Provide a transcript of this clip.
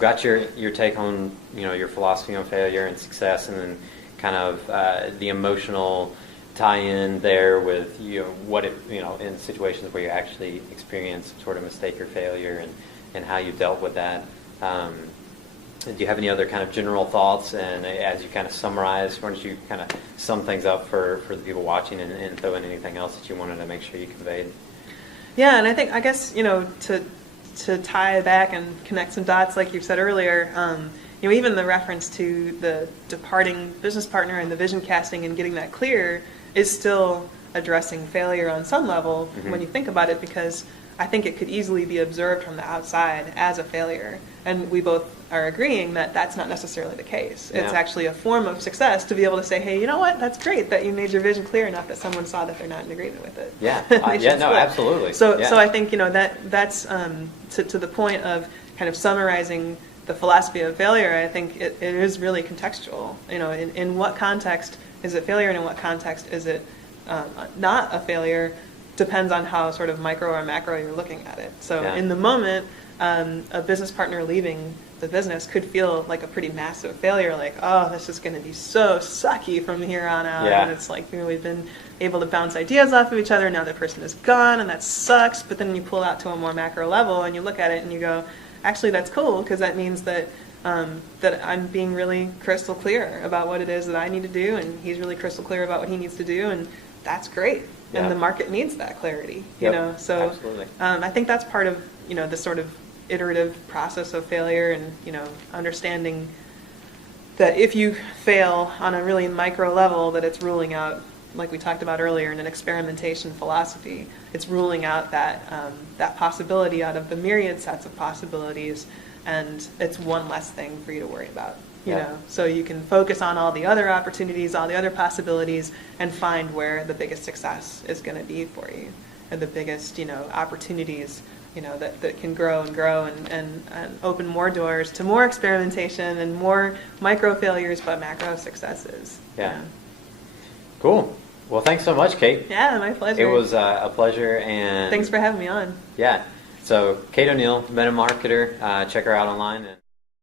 got your take on your philosophy on failure and success, and then kind of the emotional tie-in there with what it in situations where you actually experience sort of mistake or failure, and how you dealt with that. Do you have any other kind of general thoughts? And as you kind of summarize, why don't you kind of sum things up for the people watching, and throw in anything else that you wanted to make sure you conveyed? Yeah, and I guess to tie back and connect some dots, like you said earlier, even the reference to the departing business partner and the vision casting and getting that clear is still addressing failure on some level when you think about it, because I think it could easily be observed from the outside as a failure. And we both are agreeing that that's not necessarily the case. It's actually a form of success to be able to say, hey, you know what, that's great that you made your vision clear enough that someone saw that they're not in agreement with it. Yeah, no, absolutely. So I think that's to the point of kind of summarizing the philosophy of failure. I think it is really contextual. In what context is it failure, and in what context is it not a failure, depends on how sort of micro or macro you're looking at it. So in the moment, a business partner leaving the business could feel like a pretty massive failure, like, oh, this is going to be so sucky from here on out. And it's like, we've been able to bounce ideas off of each other, now the person is gone, and that sucks. But then you pull out to a more macro level and you look at it and you go, actually, that's cool, because that means that that I'm being really crystal clear about what it is that I need to do, and he's really crystal clear about what he needs to do, and that's great. And the market needs that clarity, So absolutely. I think that's part of the sort of iterative process of failure, and understanding that if you fail on a really micro level, that it's ruling out, like we talked about earlier, in an experimentation philosophy, it's ruling out that that possibility out of the myriad sets of possibilities, and it's one less thing for you to worry about. So you can focus on all the other opportunities, all the other possibilities, and find where the biggest success is going to be for you, and the biggest opportunities that can grow and grow, and open more doors to more experimentation and more micro failures but macro successes. Cool. Well, thanks so much, Kate. Yeah, my pleasure. It was a pleasure, and thanks for having me on. Yeah. So Kate O'Neill, meta marketer. Check her out online.